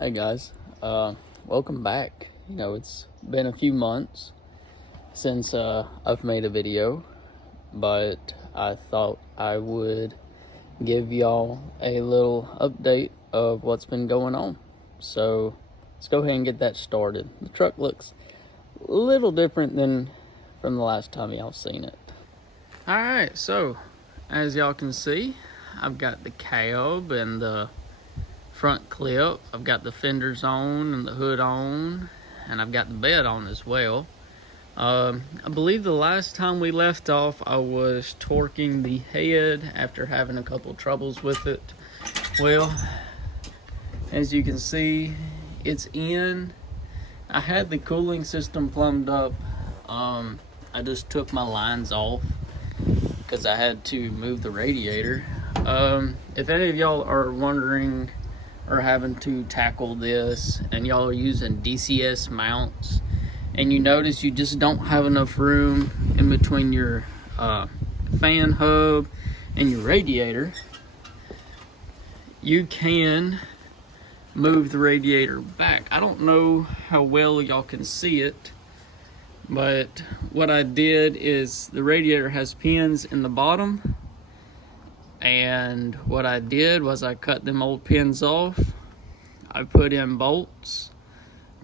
Hey guys, welcome back. It's been a few months since I've made a video, but I thought I would give y'all a little update of what's been going on. So let's go ahead and get that started. The truck looks a little different than from the last time y'all seen it. Alright, so as y'all can see, I've got the cab and the front clip. I've got the fenders on and the hood on, and I've got the bed on as well. I believe the last time we left off, I was torquing the head after having a couple troubles with it. Well, as you can see, it's in. I had the cooling system plumbed up. I just took my lines off because I had to move the radiator. If any of y'all are wondering or having to tackle this and y'all are using DCS mounts and you notice you just don't have enough room in between your fan hub and your radiator, you can move the radiator back. I don't know how well y'all can see it, but what I did is the radiator has pins in the bottom, and what I did was I cut them old pins off. I put in bolts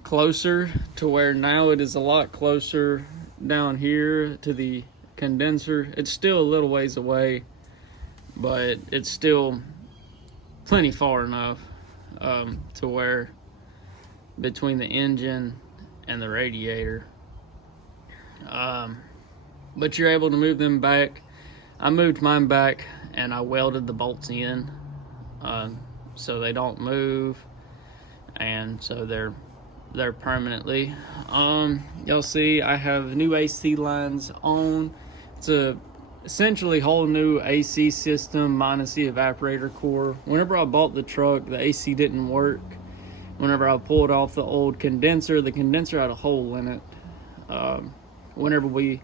closer to where now it is a lot closer down here to the condenser. It's still a little ways away, but it's still plenty far enough to where between the engine and the radiator. But you're able to move them back. I moved mine back and I welded the bolts in so they don't move, and so they're permanently. You'll see I have new AC lines on. It's a essentially whole new AC system minus the evaporator core. Whenever I bought the truck, the AC didn't work. Whenever I pulled off the old condenser, the condenser had a hole in it. Whenever we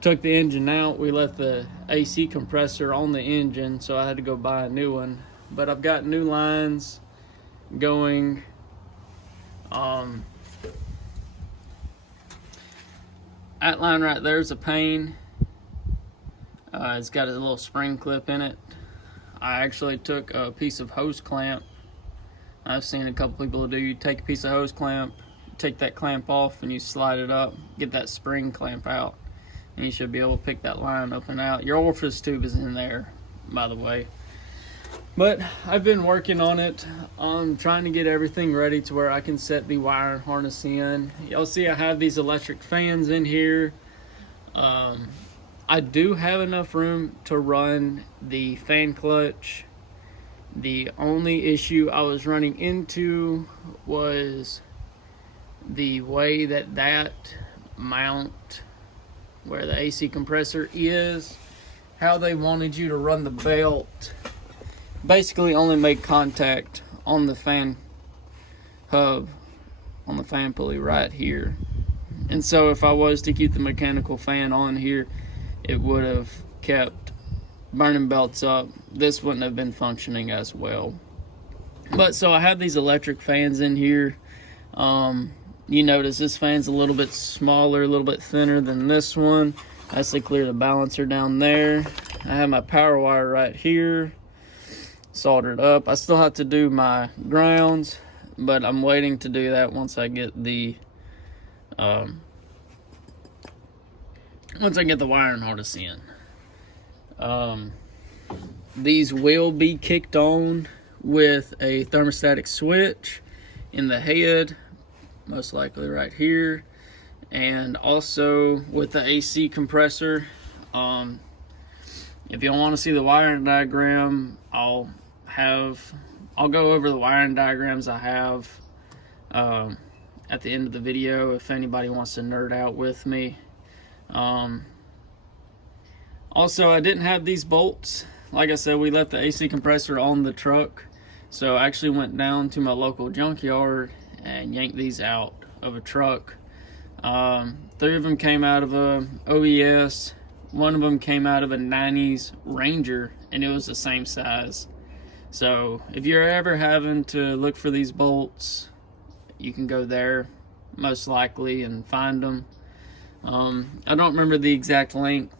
took the engine out, we left the AC compressor on the engine, so I had to go buy a new one. But I've got new lines going. That line right there is a pain. It's got a little spring clip in it. I actually took a piece of hose clamp. I've seen a couple people do. You take a piece of hose clamp, take that clamp off, and you slide it up, get that spring clamp out, and you should be able to pick that line up and out. Your orifice tube is in there, by the way. But I've been working on it. I'm trying to get everything ready to where I can set the wiring harness in. Y'all see I have these electric fans in here. I do have enough room to run the fan clutch. The only issue I was running into was the way that mount where the AC compressor is, how they wanted you to run the belt. Basically only make contact on the fan hub, on the fan pulley right here. And so if I was to keep the mechanical fan on here, it would have kept burning belts up. This wouldn't have been functioning as well. But so I have these electric fans in here. You notice this fan's a little bit smaller, a little bit thinner than this one. That's to clear the balancer down there. I have my power wire right here, soldered up. I still have to do my grounds, but I'm waiting to do that once I get the wiring harness in. These will be kicked on with a thermostatic switch in the head, most likely right here, and also with the AC compressor. If you want to see the wiring diagram, I'll go over the wiring diagrams I have at the end of the video if anybody wants to nerd out with me. Also, I didn't have these bolts. Like I said, we left the AC compressor on the truck, so I actually went down to my local junkyard and yanked these out of a truck. 3 of them came out of a OBS. One of them came out of a 90s Ranger, and it was the same size. So if you're ever having to look for these bolts, you can go there most likely and find them. I don't remember the exact length,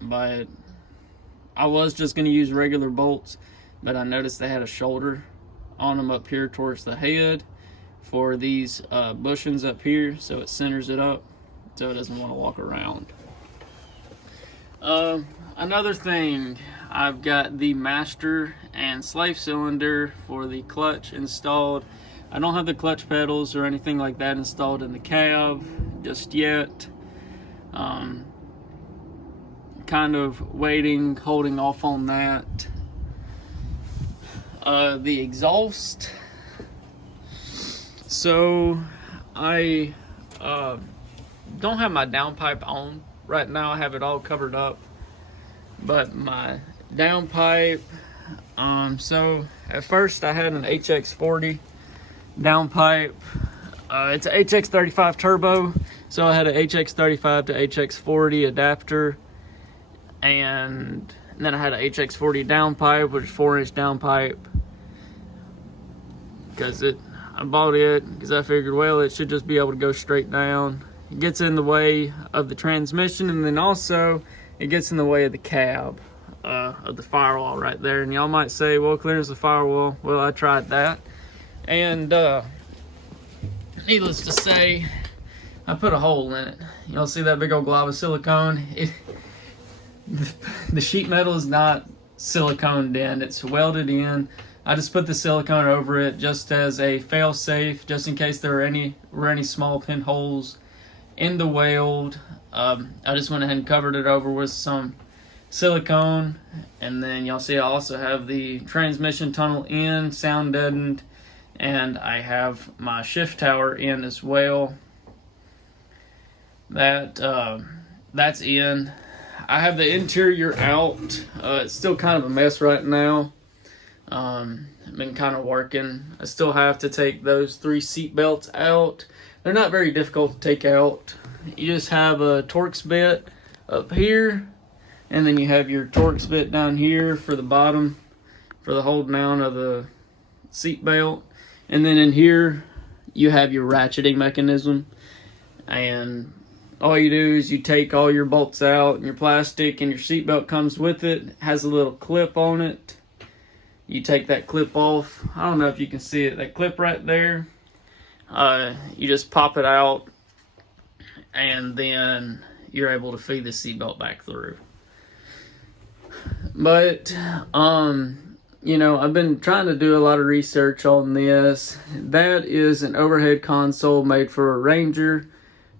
but I was just going to use regular bolts, but I noticed they had a shoulder on them up here towards the head for these bushings up here, so it centers it up so it doesn't want to walk around. Another thing, I've got the master and slave cylinder for the clutch installed. I don't have the clutch pedals or anything like that installed in the cab just yet. Kind of waiting, holding off on that. The exhaust. So I don't have my downpipe on right now. I have it all covered up, but my downpipe, so at first I had an HX40 downpipe. It's an HX35 turbo, so I had an HX35 to HX40 adapter, and then I had an HX40 downpipe, which is 4-inch downpipe, because I bought it because I figured, well, it should just be able to go straight down. It gets in the way of the transmission, and then also it gets in the way of the cab, of the firewall right there. And y'all might say, well, clears the firewall. Well, I tried that, and needless to say, I put a hole in it. Y'all see that big old glob of silicone? The sheet metal is not siliconed in, it's welded in. I just put the silicone over it just as a fail-safe, just in case there were any small pinholes in the weld. I just went ahead and covered it over with some silicone, and then y'all see I also have the transmission tunnel in, sound deadened, and I have my shift tower in as well. That's in. I have the interior out. It's still kind of a mess right now. I've been kind of working. I still have to take those 3 seat belts out. They're not very difficult to take out. You just have a Torx bit up here, and then you have your Torx bit down here for the bottom, for the hold down of the seat belt. And then in here, you have your ratcheting mechanism. And all you do is you take all your bolts out and your plastic, and your seatbelt comes with it. It has a little clip on it. You take that clip off. I don't know if you can see it. That clip right there. You just pop it out, and then you're able to feed the seatbelt back through. But, you know, I've been trying to do a lot of research on this. That is an overhead console made for a Ranger,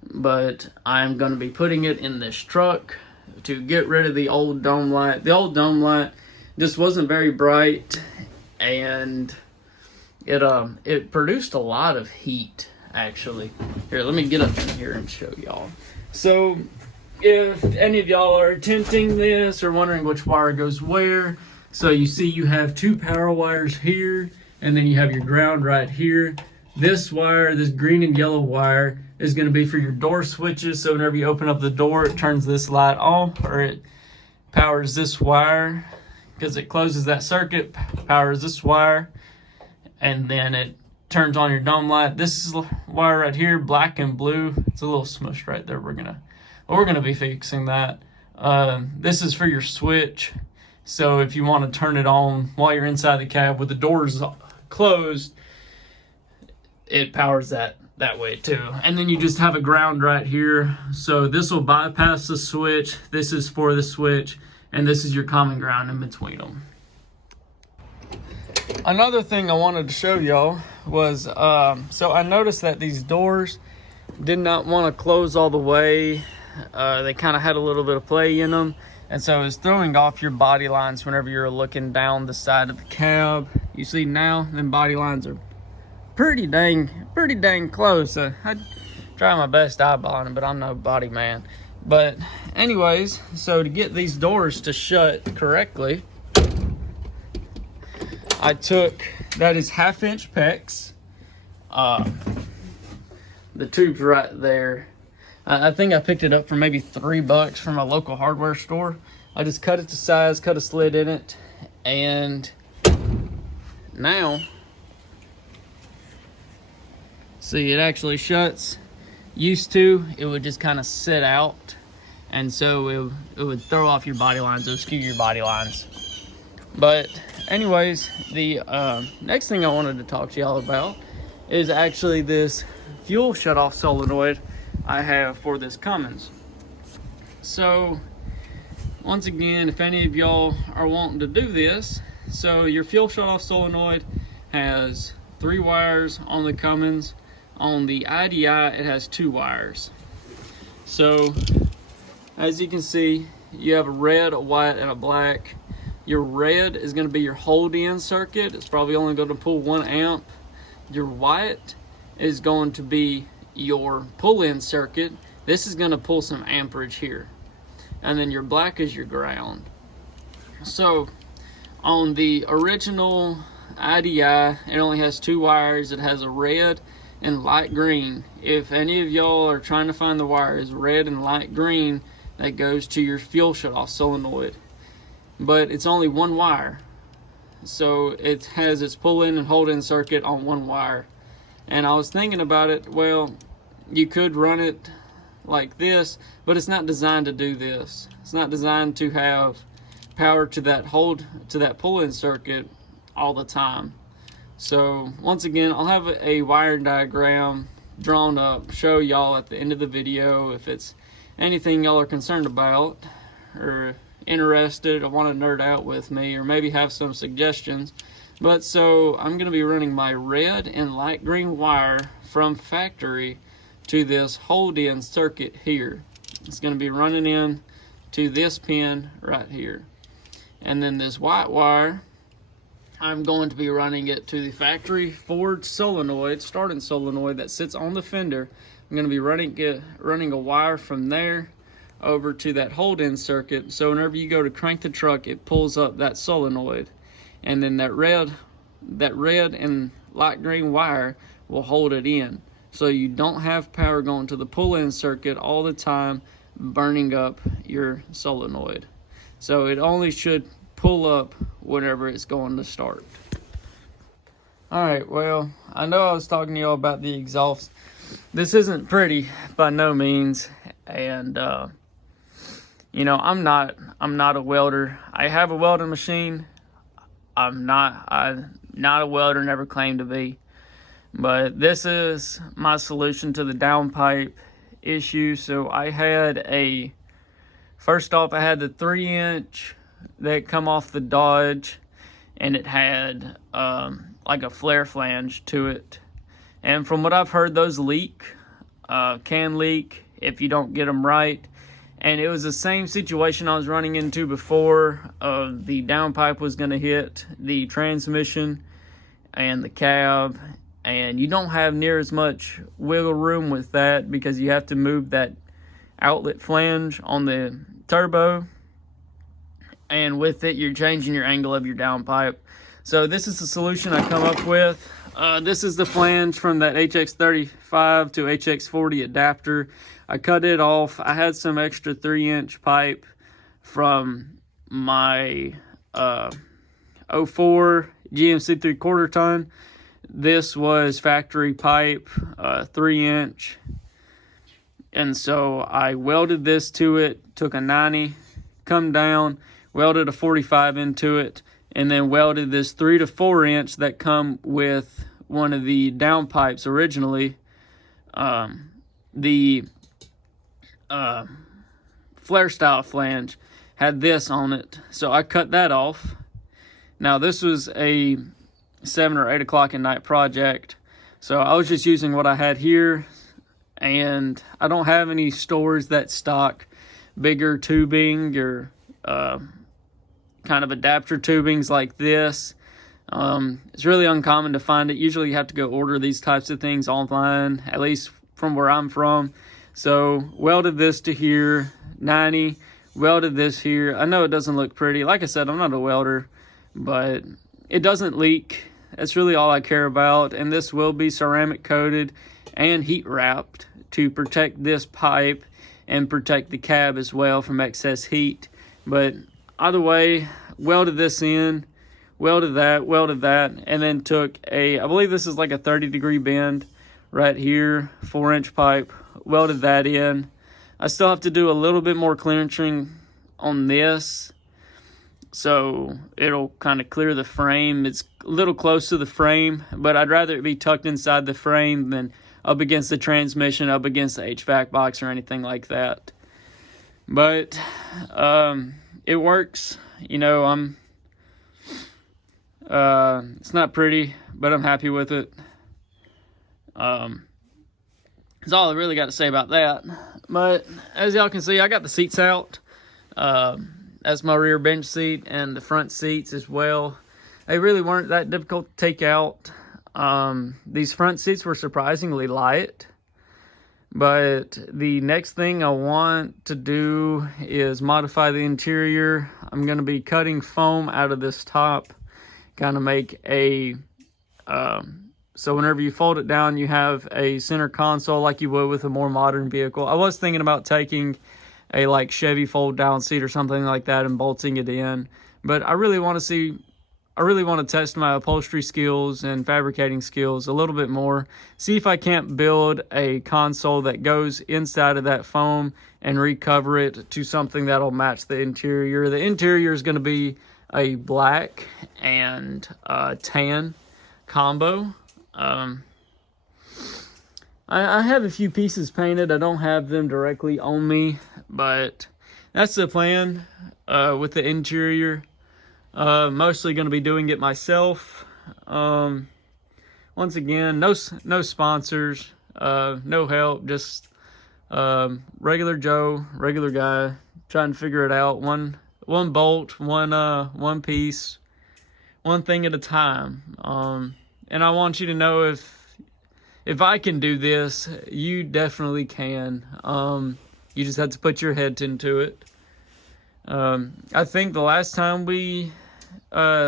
but I'm going to be putting it in this truck to get rid of the old dome light. The old dome light just wasn't very bright, and it produced a lot of heat, actually. Here, let me get up in here and show y'all. So if any of y'all are attempting this or wondering which wire goes where, so you see you have 2 power wires here, and then you have your ground right here. This wire, this green and yellow wire, is going to be for your door switches. So whenever you open up the door, it turns this light off, or it powers this wire, because it closes that circuit, powers this wire, and then it turns on your dome light. This is the wire right here, black and blue. It's a little smushed right there. We're gonna be fixing that. This is for your switch. So if you want to turn it on while you're inside the cab with the doors closed, it powers that way too. And then you just have a ground right here. So this will bypass the switch. This is for the switch, and this is your common ground in between them. Another thing I wanted to show y'all was, so I noticed that these doors did not want to close all the way. They kind of had a little bit of play in them, and so it was throwing off your body lines whenever you're looking down the side of the cab. You see now, them body lines are pretty dang close. I try my best eyeballing them, but I'm no body man. But anyways, so to get these doors to shut correctly, I took, that is 1/2-inch PEX, the tube's right there. I think I picked it up for maybe $3 from a local hardware store. I just cut it to size, cut a slit in it, and Now, see, it actually shuts. Used to, it would just kind of sit out, and so it would throw off your body lines, it would skew your body lines. But anyways, the next thing I wanted to talk to y'all about is actually this fuel shutoff solenoid I have for this Cummins. So once again, if any of y'all are wanting to do this, so your fuel shutoff solenoid has 3 wires on the Cummins. On the IDI, it has 2 wires. So as you can see, you have a red, a white, and a black. Your red is going to be your hold-in circuit. It's probably only going to pull 1 amp. Your white is going to be your pull-in circuit. This is going to pull some amperage here. And then your black is your ground. So on the original IDI, it only has 2 wires. It has a red and light green. If any of y'all are trying to find the wires, red and light green, that goes to your fuel shutoff solenoid. But it's only 1 wire. So it has its pull-in and hold-in circuit on 1 wire. And I was thinking about it, well, you could run it like this, but it's not designed to do this. It's not designed to have power to that pull-in circuit all the time. So once again, I'll have a wire diagram drawn up, show y'all at the end of the video if it's anything y'all are concerned about or interested or want to nerd out with me, or maybe have some suggestions. But so I'm going to be running my red and light green wire from factory to this hold-in circuit here. It's going to be running in to this pin right here. And then this white wire, I'm going to be running it to the factory Ford solenoid, starting solenoid that sits on the fender. I'm going to be running a wire from there over to that hold-in circuit. So whenever you go to crank the truck, it pulls up that solenoid. And then that red and light green wire will hold it in. So you don't have power going to the pull-in circuit all the time, burning up your solenoid. So it only should pull up whenever it's going to start. Alright, well, I know I was talking to y'all about the exhaust. This isn't pretty by no means, and you know, I'm not a welder. I have a welding machine. I'm not a welder, never claimed to be. But this is my solution to the downpipe issue. So I had first off, I had the 3-inch that come off the Dodge, and it had like a flare flange to it. And from what I've heard, those can leak if you don't get them right. And it was the same situation I was running into before. The downpipe was going to hit the transmission and the cab, and you don't have near as much wiggle room with that because you have to move that outlet flange on the turbo, and with it you're changing your angle of your downpipe. So this is the solution I come up with. This is the flange from that HX35 to HX40 adapter. I cut it off. I had some extra 3-inch pipe from my 04 GMC 3/4 ton. This was factory pipe, 3-inch. And so I welded this to it, took a 90, come down, welded a 45 into it, and then welded this 3 to 4 inch that come with one of the downpipes originally. The flare style flange had this on it, so I cut that off. Now this was a 7 or 8 o'clock at night project, so I was just using what I had here, and I don't have any stores that stock bigger tubing or kind of adapter tubings like this. It's really uncommon to find it. Usually you have to go order these types of things online, at least from where I'm from. So welded this to here, 90, welded this here. I know it doesn't look pretty. Like I said, I'm not a welder, but it doesn't leak. That's really all I care about. And this will be ceramic coated and heat wrapped to protect this pipe and protect the cab as well from excess heat. But either way, welded this in. welded that, and then took I believe this is like a 30-degree bend right here, 4-inch pipe, welded that in. I still have to do a little bit more clearancing on this, so it'll kind of clear the frame. It's a little close to the frame, but I'd rather it be tucked inside the frame than up against the transmission, up against the HVAC box or anything like that. But it works. You know, it's not pretty, but I'm happy with it. That's all I really got to say about that. But as y'all can see, I got the seats out. That's my rear bench seat and the front seats as well. They really weren't that difficult to take out. These front seats were surprisingly light. But the next thing I want to do is modify the interior. I'm going to be cutting foam out of this top. Kind of make a... so whenever you fold it down, you have a center console like you would with a more modern vehicle. I was thinking about taking a like Chevy fold down seat or something like that and bolting it in. But I really want to test my upholstery skills and fabricating skills a little bit more. See if I can't build a console that goes inside of that foam and recover it to something that'll match the interior. The interior is going to be a black and tan combo. I have a few pieces painted. I don't have them directly on me, but that's the plan with the interior. Mostly going to be doing it myself. Once again, no sponsors, no help, just regular Joe, regular guy, trying to figure it out. One bolt, one piece, one thing at a time. And I want you to know if I can do this, you definitely can. You just have to put your head into it. I think the last time we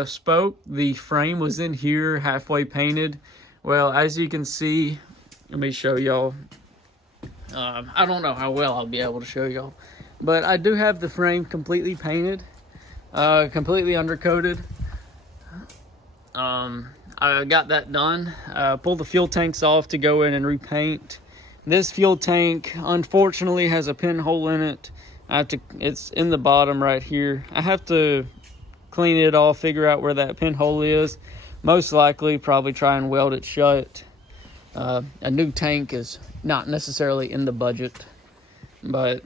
spoke, the frame was in here halfway painted. Well, as you can see, let me show y'all. I don't know how well I'll be able to show y'all, but I do have the frame completely painted, completely undercoated. I got that done. Pulled the fuel tanks off to go in and repaint. This fuel tank unfortunately has a pinhole in it. It's in the bottom right here. I have to clean it off, figure out where that pinhole is. Most likely probably try and weld it shut. A new tank is not necessarily in the budget, but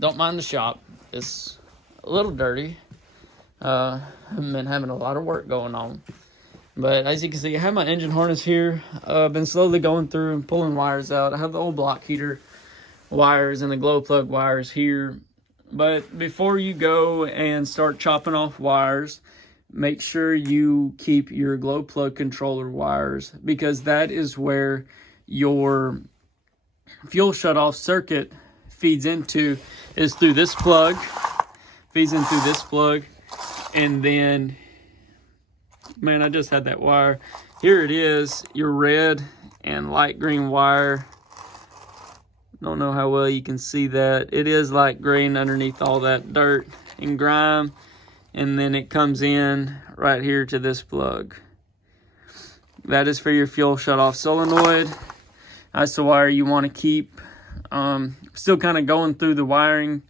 don't mind the shop. It's a little dirty. I've been having a lot of work going on. But as you can see, I have my engine harness here. I've been slowly going through and pulling wires out. I have the old block heater wires and the glow plug wires here. But before you go and start chopping off wires, make sure you keep your glow plug controller wires, because that is where your fuel shutoff circuit feeds into, is through this plug, feeds in through this plug, and then, man, I just had that wire. Here it is, your red and light green wire. Don't know how well you can see that. It is light green underneath all that dirt and grime. And then it comes in right here to this plug. That is for your fuel shutoff solenoid. That's the wire you want to keep. Still kind of going through the wiring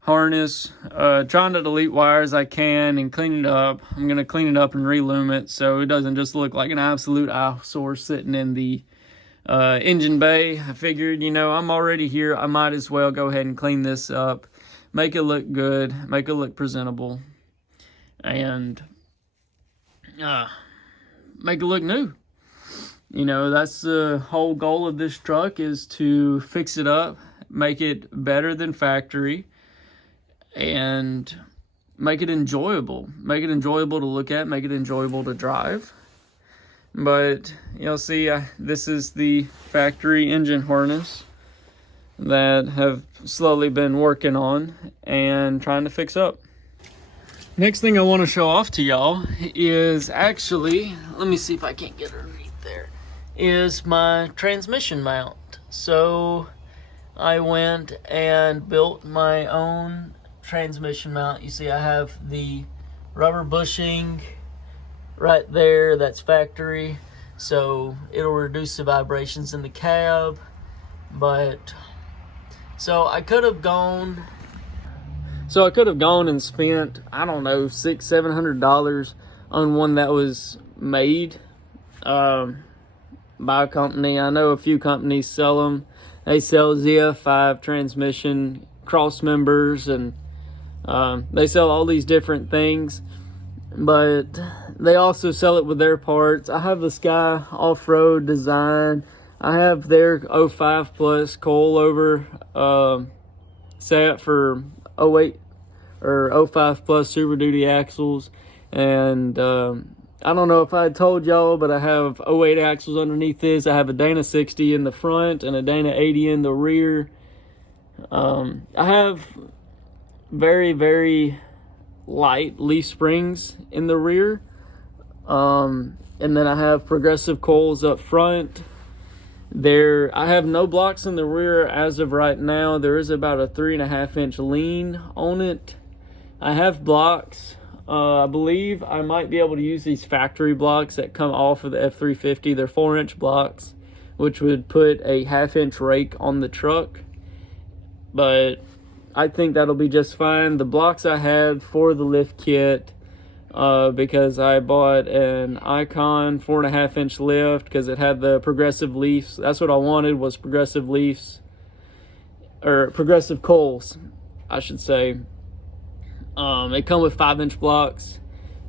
harness, trying to delete wires I can and clean it up. I'm going to clean it up and relume it so it doesn't just look like an absolute eyesore sitting in the engine bay. I figured, you know, I'm already here. I might as well go ahead and clean this up, make it look good, make it look presentable, and make it look new. You know, that's the whole goal of this truck, is to fix it up, make it better than factory, and make it enjoyable. Make it enjoyable to look at, make it enjoyable to drive. But you'll see, this is the factory engine harness that have slowly been working on and trying to fix up. Next thing I want to show off to y'all is actually, let me see if I can't get it right there, is my transmission mount. So I went and built my own transmission mount. You see, I have the rubber bushing right there, that's factory, so it'll reduce the vibrations in the cab. But so I could have gone and spent, I don't know, $600-700 on one that was made by a company. I know a few companies sell them. They sell ZF5 transmission cross members, and they sell all these different things, but they also sell it with their parts. I have the Sky off-road design. I have their 05 plus coilover set for 08 or 05 plus Super Duty axles, and I don't know if I told y'all, but I have 08 axles underneath this. I have a Dana 60 in the front and a Dana 80 in the rear. I have very, very light leaf springs in the rear. And then I have progressive coils up front. I have no blocks in the rear as of right now. There is about a 3.5 inch lean on it. I have blocks. I believe I might be able to use these factory blocks that come off of the F350. They're 4-inch blocks, which would put a 1/2 inch rake on the truck. But I think that'll be just fine. The blocks I had for the lift kit, because I bought an Icon 4.5 inch lift because it had the progressive leaves. That's what I wanted, was progressive leaves, or progressive coils, I should say. They come with 5-inch blocks,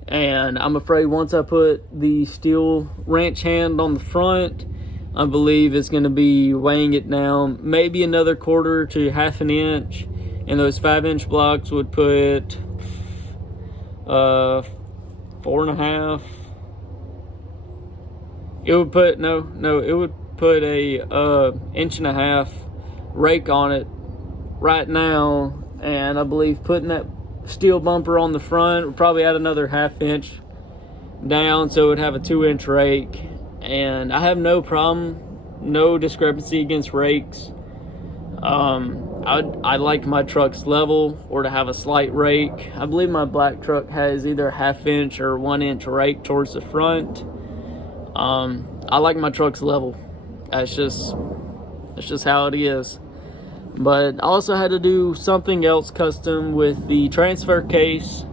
and I'm afraid once I put the steel wrench hand on the front, I believe it's going to be weighing it down maybe another 1/4 to 1/2 inch, and those 5-inch blocks would put 4.5. It would put it would put a 1.5 inch rake on it right now, and I believe putting that steel bumper on the front would probably add another 1/2 inch down, so it would have a 2-inch rake. And I have no problem, no discrepancy against rakes. I like my trucks level or to have a slight rake. I believe my black truck has either a 1/2 inch or 1-inch rake towards the front. I like my trucks level. That's just how it is. But I also had to do something else custom with the transfer case,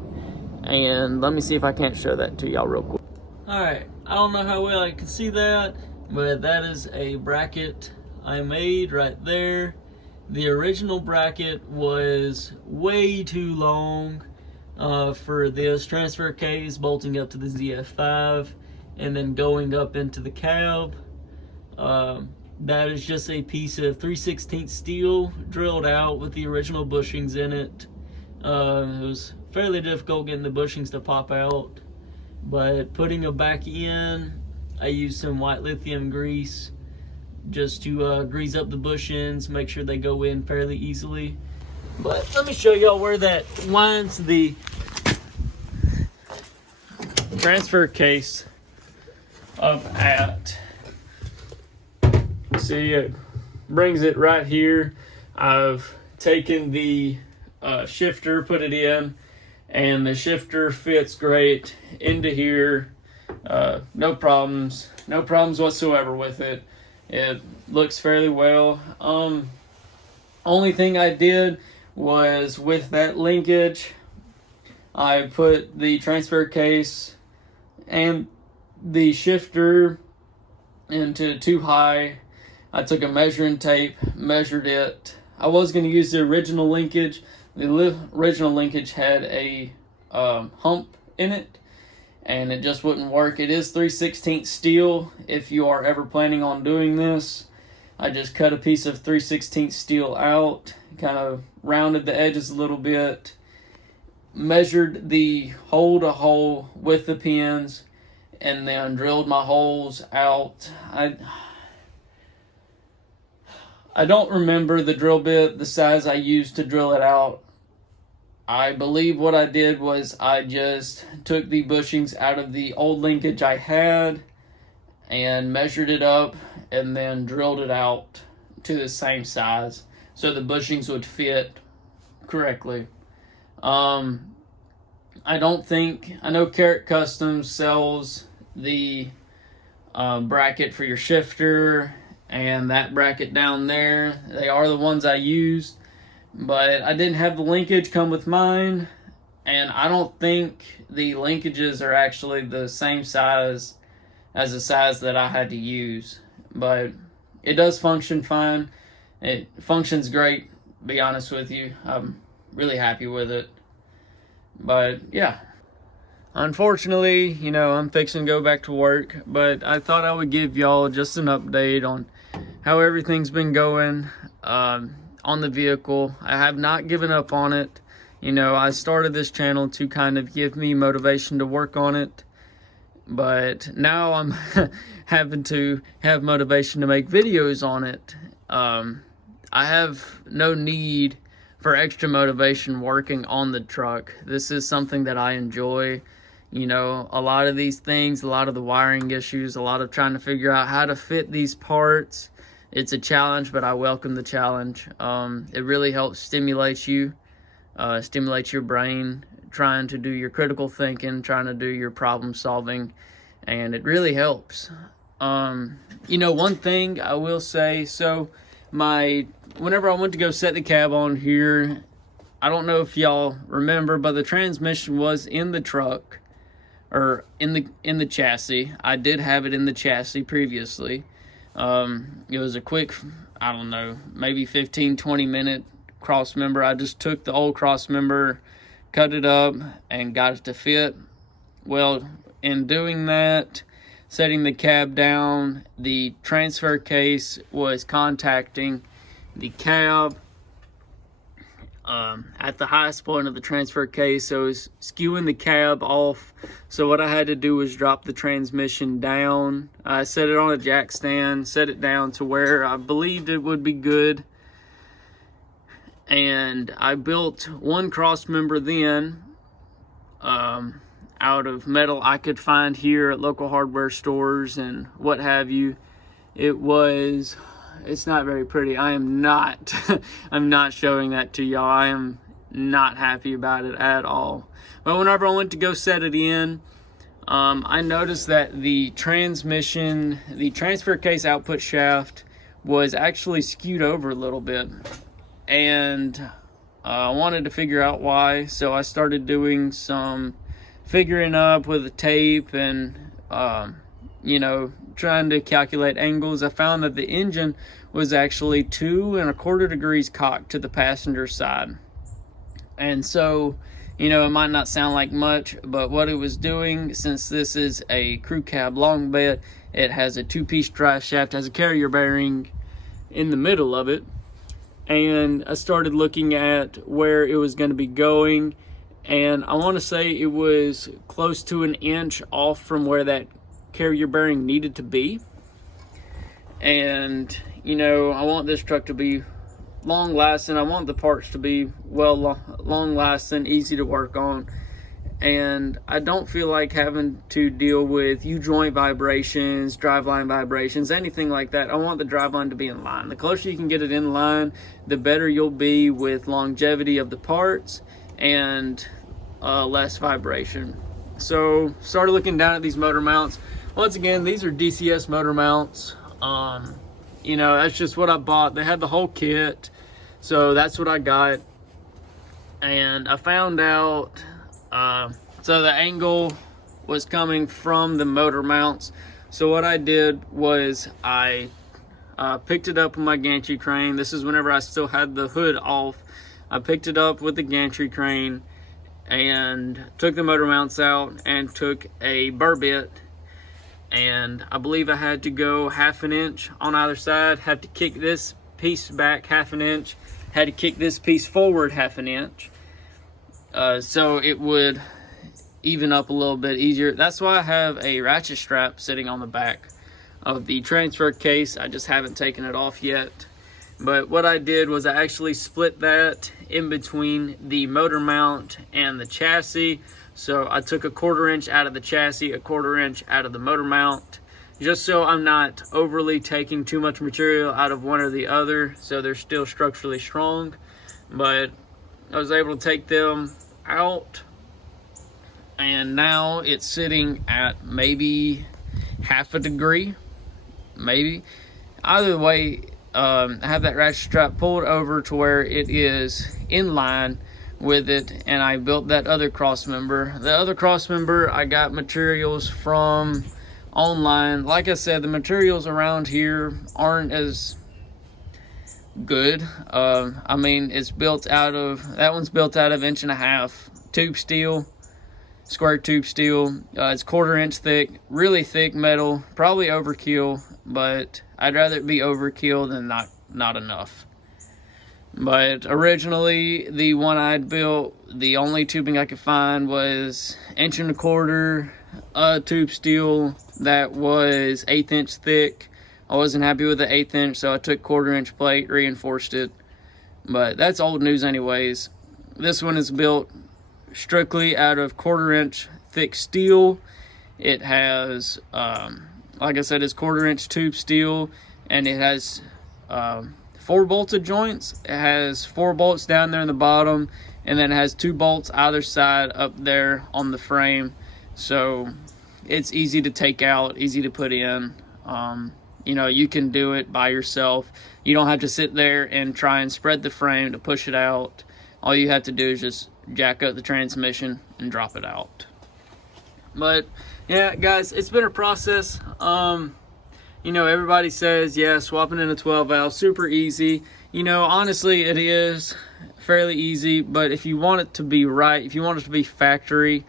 and let me see if I can't show that to y'all real quick. Alright, I don't know how well I can see that, but that is a bracket I made right there. The original bracket was way too long for this transfer case, bolting up to the ZF5 and then going up into the cab. That is just a piece of 3/16 steel drilled out with the original bushings in it. It was fairly difficult getting the bushings to pop out, but putting them back in, I used some white lithium grease just to grease up the bushings, make sure they go in fairly easily. But let me show y'all where that lines the transfer case up at. See, it brings it right here. I've taken the shifter, put it in, and the shifter fits great into here. No problems whatsoever with it. It looks fairly well. Only thing I did was with that linkage, I put the transfer case and the shifter into too high. I took a measuring tape, measured it. I was going to use the original linkage. The original linkage had a hump in it, and it just wouldn't work. It is 3/16 steel. If you are ever planning on doing this, I just cut a piece of 3/16 steel out, kind of rounded the edges a little bit, measured the hole to hole with the pins, and then drilled my holes out. I don't remember the drill bit, the size I used to drill it out. I believe what I did was I just took the bushings out of the old linkage I had and measured it up and then drilled it out to the same size so the bushings would fit correctly. I know Carrot Customs sells the bracket for your shifter and that bracket down there. They are the ones I used, but I didn't have the linkage come with mine, and I don't think the linkages are actually the same size as the size that I had to use, but it does function fine. It functions great, to be honest with you. I'm really happy with it. But yeah, unfortunately, you know, I'm fixing to go back to work, but I thought I would give y'all just an update on how everything's been going on the vehicle. I have not given up on it. You know, I started this channel to kind of give me motivation to work on it, but now I'm having to have motivation to make videos on it. I have no need for extra motivation working on the truck. This is something that I enjoy. You know, a lot of these things, a lot of the wiring issues, a lot of trying to figure out how to fit these parts, it's a challenge, but I welcome the challenge. It really helps stimulate you, stimulate your brain, trying to do your critical thinking, trying to do your problem solving, and it really helps. You know, one thing I will say, so whenever I went to go set the cab on here, I don't know if y'all remember, but the transmission was in the truck, or in the chassis. I did have it in the chassis previously. It was a quick, I don't know, maybe 15-20 minute cross member. I just took the old cross member, cut it up, and got it to fit. Well, in doing that, setting the cab down, the transfer case was contacting the cab at the highest point of the transfer case, so it was skewing the cab off. So what I had to do was drop the transmission down. I set it on a jack stand, set it down to where I believed it would be good, and I built one cross member then out of metal I could find here at local hardware stores and what have you. It's not very pretty. I'm not showing that to y'all. I am not happy about it at all. But whenever I went to go set it in, I noticed that the transfer case output shaft was actually skewed over a little bit. And I wanted to figure out why, so I started doing some figuring up with the tape and you know, trying to calculate angles. I found that the engine was actually 2 1/4 degrees cocked to the passenger side. And so, you know, it might not sound like much, but what it was doing, since this is a crew cab long bed, it has a 2-piece drive shaft, has a carrier bearing in the middle of it. And I started looking at where it was going to be going, and I want to say it was close to 1 inch off from where that carrier bearing needed to be. And you know, I want this truck to be long lasting. I want the parts to be long lasting, easy to work on, and I don't feel like having to deal with U-joint vibrations, driveline vibrations, anything like that. I want the driveline to be in line. The closer you can get it in line, the better you'll be with longevity of the parts and less vibration. So started looking down at these motor mounts. Once again, these are DCS motor mounts. You know, that's just what I bought. They had the whole kit, so that's what I got. And I found out, so the angle was coming from the motor mounts. So what I did was I picked it up with my gantry crane. This is whenever I still had the hood off. I picked it up with the gantry crane and took the motor mounts out and took a burr bit, and I believe I had to go 1/2 inch on either side, had to kick this piece back 1/2 inch, had to kick this piece forward 1/2 inch, so it would even up a little bit easier. That's why I have a ratchet strap sitting on the back of the transfer case. I just haven't taken it off yet. But what I did was I actually split that in between the motor mount and the chassis. So I took 1/4 inch out of the chassis, 1/4 inch out of the motor mount, just so I'm not overly taking too much material out of one or the other, so they're still structurally strong. But I was able to take them out and now it's sitting at maybe half a degree, maybe. Either way, I have that ratchet strap pulled over to where it is in line with it, and I built that other cross member. The other cross member, I got materials from online. Like I said, the materials around here aren't as good. I mean, it's built out of, that one's built out of 1.5-inch tube steel, square tube steel. It's 1/4 inch thick, really thick metal, probably overkill, but I'd rather it be overkill than not enough. But originally, the one I'd built, the only tubing I could find was 1.25 inch tube steel that was 1/8 inch thick. I wasn't happy with the 1/8 inch, so I took 1/4 inch plate, reinforced it. But that's old news anyways. This one is built strictly out of 1/4 inch thick steel. It has, like I said, it's 1/4 inch tube steel, and it has 4 bolted joints. It has 4 bolts down there in the bottom, and then it has 2 bolts either side up there on the frame. So it's easy to take out, easy to put in. You know, you can do it by yourself. You don't have to sit there and try and spread the frame to push it out. All you have to do is just jack up the transmission and drop it out. But yeah, guys, it's been a process. You know, everybody says, yeah, swapping in a 12 valve, super easy. You know, honestly, it is fairly easy, but if you want it to be right, if you want it to be factory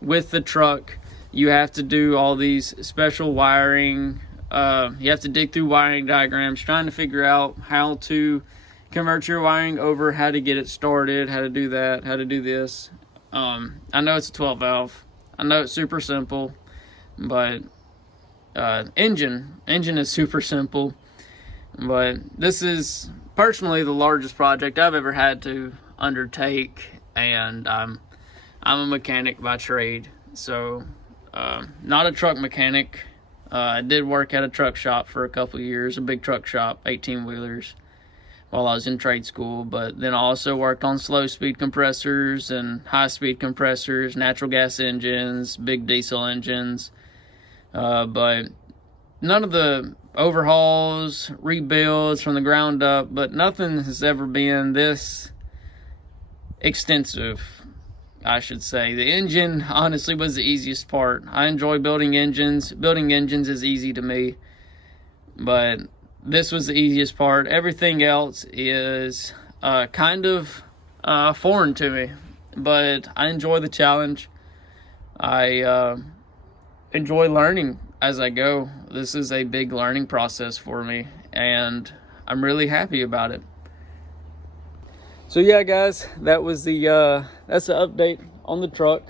with the truck, you have to do all these special wiring. You have to dig through wiring diagrams, trying to figure out how to convert your wiring over, how to get it started, how to do that, how to do this. I know it's a 12 valve. I know it's super simple, but engine is super simple. But this is personally the largest project I've ever had to undertake, and I'm a mechanic by trade, so not a truck mechanic. I did work at a truck shop for a couple of years, a big truck shop, 18-wheelers, while I was in trade school. But then I also worked on slow-speed compressors and high-speed compressors, natural gas engines, big diesel engines. But none of the overhauls, rebuilds from the ground up, but nothing has ever been this extensive, I should say. The engine, honestly, was the easiest part. I enjoy building engines. Building engines is easy to me, but this was the easiest part. Everything else is kind of foreign to me, but I enjoy the challenge. I enjoy learning as I go. This is a big learning process for me, and I'm really happy about it. So yeah, guys, that was that's the update on the truck.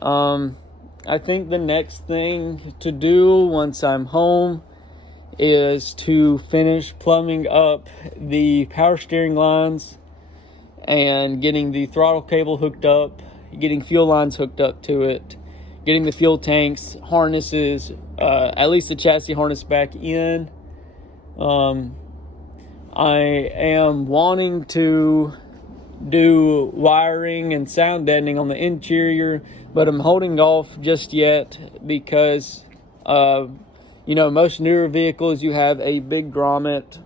I think the next thing to do once I'm home is to finish plumbing up the power steering lines and getting the throttle cable hooked up, getting fuel lines hooked up to it, getting the fuel tanks, harnesses, at least the chassis harness back in. I am wanting to do wiring and sound deadening on the interior, but I'm holding off just yet because you know, most newer vehicles, you have a big grommet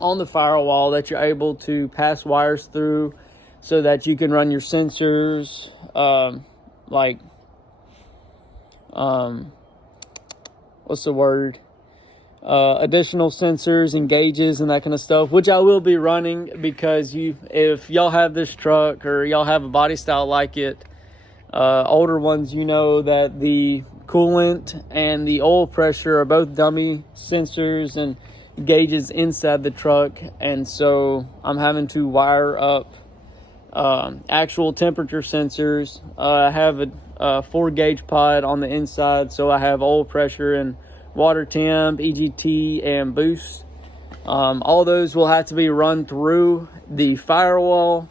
on the firewall that you're able to pass wires through so that you can run your sensors, what's the word? Additional sensors and gauges and that kind of stuff, which I will be running, because if y'all have this truck or y'all have a body style like it, older ones, you know that the coolant and the oil pressure are both dummy sensors and gauges inside the truck, and so I'm having to wire up actual temperature sensors. I have a 4-gauge pod on the inside, so I have oil pressure and water temp, EGT, and boost. All those will have to be run through the firewall,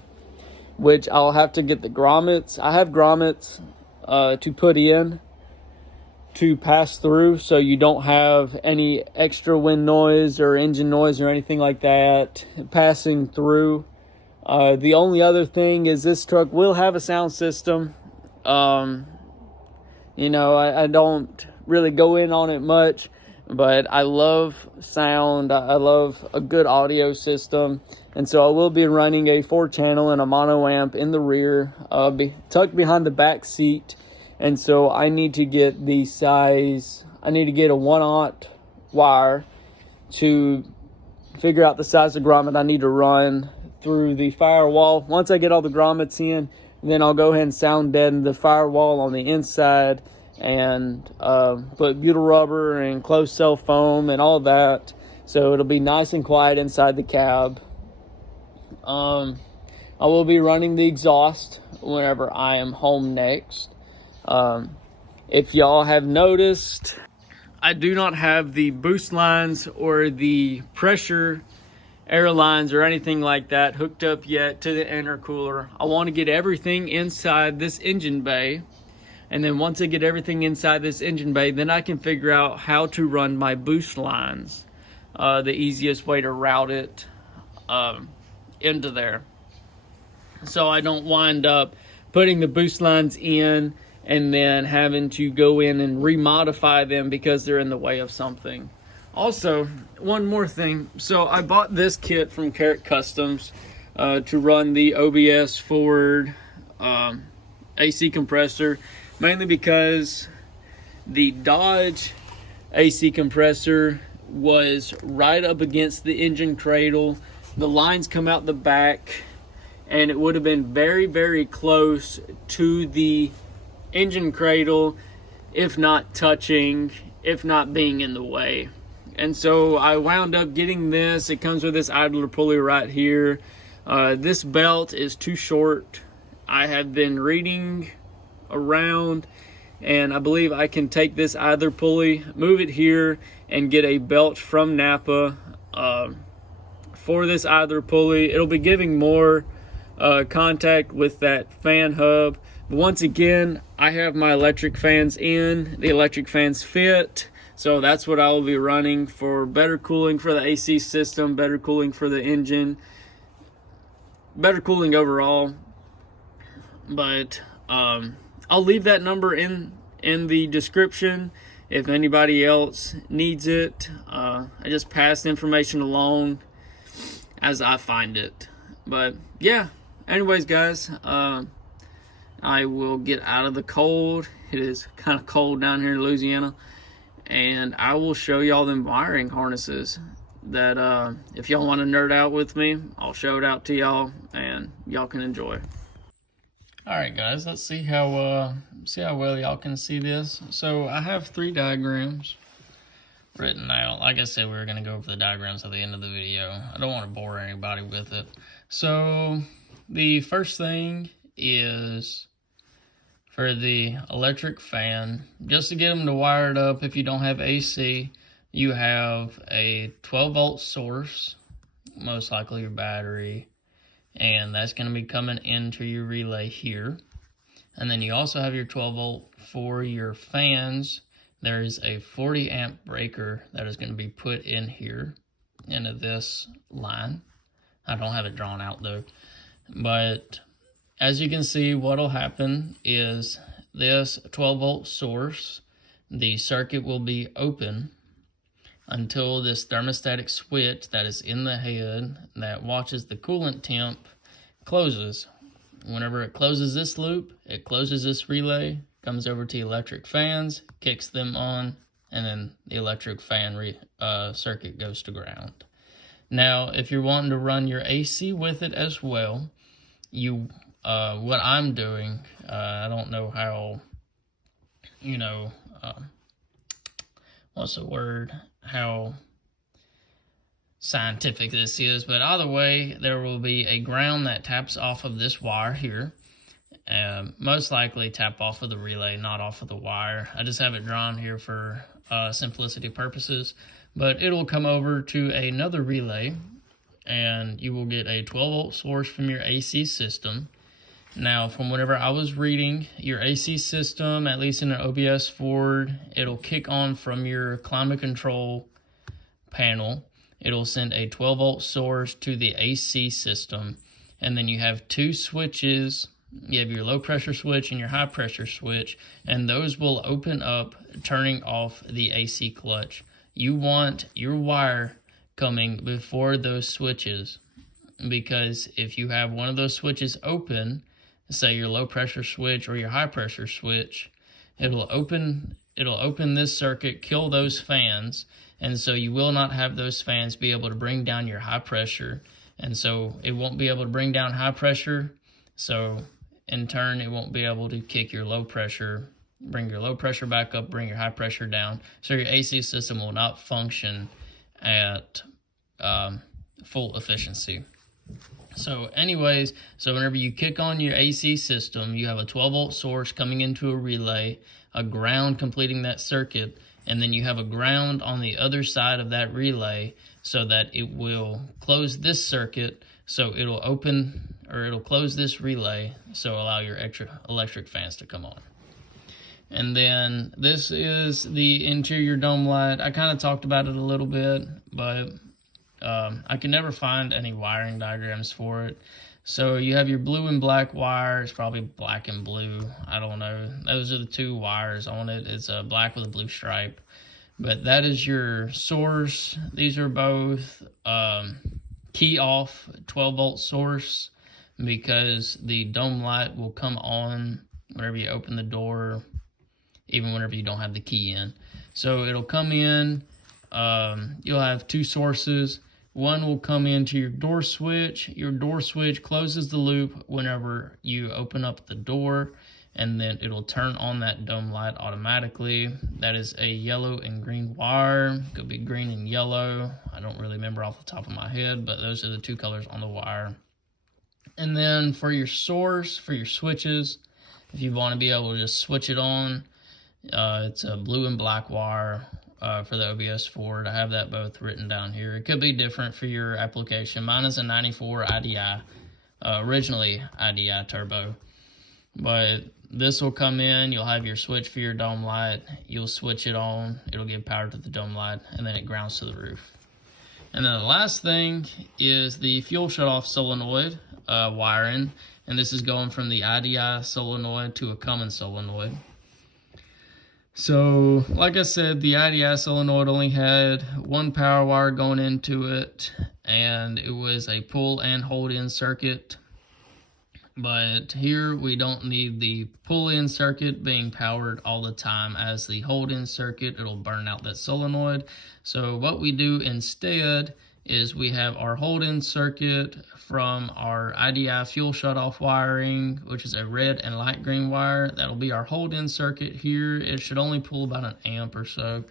which I'll have to get the grommets. I have grommets to put in to pass through, so you don't have any extra wind noise or engine noise or anything like that passing through. The only other thing is this truck will have a sound system. You know, I don't really go in on it much, but I love sound. I love a good audio system. And so I will be running a 4-channel and a mono amp in the rear, tucked behind the back seat. And so I need to get the size, I need to get a 1/0 wire to figure out the size of grommet I need to run through the firewall. Once I get all the grommets in, then I'll go ahead and sound deaden the firewall on the inside and put butyl rubber and closed cell foam and all that, so it'll be nice and quiet inside the cab. I will be running the exhaust whenever I am home next. If y'all have noticed, I do not have the boost lines or the pressure air lines or anything like that hooked up yet to the intercooler. I want to get everything inside this engine bay, and then once I get everything inside this engine bay, then I can figure out how to run my boost lines, the easiest way to route it into there, so I don't wind up putting the boost lines in and then having to go in and remodify them because they're in the way of something. Also, one more thing. So I bought this kit from Carrot Customs to run the OBS forward AC compressor, mainly because the Dodge AC compressor was right up against the engine cradle. The lines come out the back, and it would have been very, very close to the engine cradle, if not touching, if not being in the way. And so I wound up getting this. It comes with this idler pulley right here. This belt is too short. I have been reading around, and I believe I can take this idler pulley, move it here, and get a belt from NAPA for this idler pulley. It'll be giving more contact with that fan hub. But once again, I have my electric fans in. The electric fans fit. So that's what I will be running for better cooling for the AC system, better cooling for the engine, better cooling overall. But I'll leave that number in the description if anybody else needs it. I just pass information along as I find it. But yeah, anyways guys, I will get out of the cold. It is kind of cold down here in Louisiana. And I will show y'all them wiring harnesses that if y'all want to nerd out with me, I'll show it out to y'all and y'all can enjoy. Alright guys, let's see how well y'all can see this. So I have 3 diagrams written out. Like I said, we were going to go over the diagrams at the end of the video. I don't want to bore anybody with it. So the first thing is for the electric fan. Just to get them to wire it up, if you don't have AC, you have a 12-volt source, most likely your battery, and that's going to be coming into your relay here. And then you also have your 12-volt for your fans. There is a 40-amp breaker that is going to be put in here into this line. I don't have it drawn out though, but as you can see, what'll happen is this 12-volt source, the circuit will be open until this thermostatic switch that is in the head that watches the coolant temp closes. Whenever it closes this loop, it closes this relay, comes over to electric fans, kicks them on, and then the electric fan circuit goes to ground. Now, if you're wanting to run your AC with it as well, what I'm doing, I don't know how, how scientific this is, but either way, there will be a ground that taps off of this wire here. Most likely tap off of the relay, not off of the wire. I just have it drawn here for simplicity purposes, but it'll come over to another relay, and you will get a 12-volt source from your AC system. Now, from whenever I was reading, your AC system, at least in an OBS Forward, it'll kick on from your climate control panel. It'll send a 12-volt source to the AC system, and then you have 2 switches you have your low pressure switch and your high pressure switch, and those will open up turning off the AC clutch. You want your wire coming before those switches, because if you have one of those switches open, say your low pressure switch or your high pressure switch, it'll open this circuit, kill those fans, and so you will not have those fans be able to bring down your high pressure, and so it won't be able to bring down high pressure, so in turn it won't be able to kick your low pressure, bring your low pressure back up, bring your high pressure down, so your AC system will not function at full efficiency. So anyways, so whenever you kick on your AC system, you have a 12-volt source coming into a relay, a ground completing that circuit, and then you have a ground on the other side of that relay so that it will close this circuit, so it'll open, or it'll close this relay, so allow your extra electric fans to come on. And then this is the interior dome light. I kind of talked about it a little bit, but I can never find any wiring diagrams for it. So you have your blue and black wire. It's probably black and blue. I don't know. Those are the two wires on it. It's a black with a blue stripe. But that is your source. These are both key off 12-volt source, because the dome light will come on whenever you open the door, even whenever you don't have the key in. So it'll come in. You'll have two sources. One will come into your door switch. Your door switch closes the loop whenever you open up the door, and then it'll turn on that dome light automatically. That is a yellow and green wire. Could be green and yellow. I don't really remember off the top of my head, but those are the two colors on the wire. And then for your source, for your switches, if you want to be able to just switch it on, it's a blue and black wire. For the OBS Ford, I have that both written down here. It could be different for your application. Mine is a 94 IDI, originally IDI turbo, but this will come in. You'll have your switch for your dome light. You'll switch it on. It'll give power to the dome light, and then it grounds to the roof. And then the last thing is the fuel shutoff solenoid wiring, and this is going from the IDI solenoid to a Cummins solenoid. So, like I said, the IDI solenoid only had one power wire going into it, and it was a pull and hold in circuit. But here we don't need the pull in circuit being powered all the time, as the hold in circuit, it'll burn out that solenoid. So what we do instead is we have our hold in circuit from our IDI fuel shutoff wiring, which is a red and light green wire. That'll be our hold in circuit here. It should only pull about an amp or so.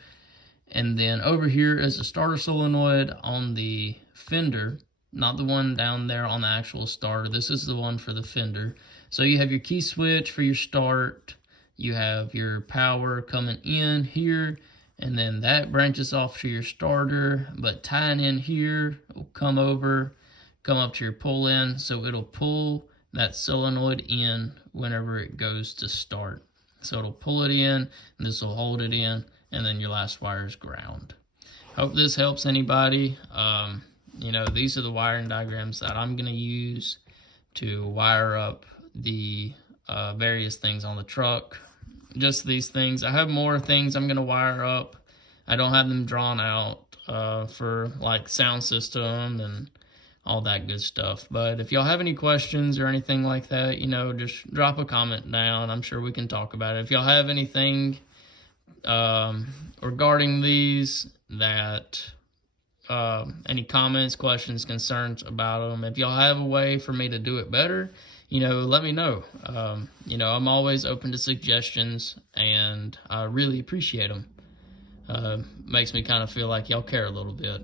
And then over here is a starter solenoid on the fender, not the one down there on the actual starter. This is the one for the fender. So you have your key switch for your start. You have your power coming in here, and then that branches off to your starter, but tying in here will come up to your pull in, so it'll pull that solenoid in whenever it goes to start. So it'll pull it in, and this will hold it in, and then your last wire is ground. Hope this helps anybody. You know, these are the wiring diagrams that I'm going to use to wire up the various things on the truck. Just these things. I have more things I'm going to wire up. I don't have them drawn out for like sound system and all that good stuff. But if y'all have any questions or anything like that, you know, just drop a comment down. I'm sure we can talk about it. If y'all have anything regarding these that any comments, questions, concerns about them, if y'all have a way for me to do it better, you know, let me know. You know, I'm always open to suggestions, and I really appreciate them. Makes me kind of feel like y'all care a little bit.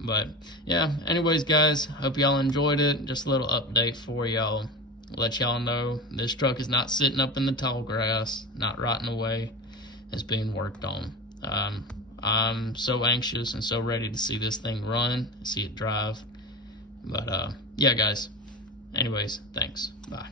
But yeah, anyways guys, hope y'all enjoyed it. Just a little update for y'all. Let y'all know this truck is not sitting up in the tall grass, not rotting away. It's being worked on. I'm so anxious and so ready to see this thing run, see it drive. But yeah guys, anyways, thanks. Bye.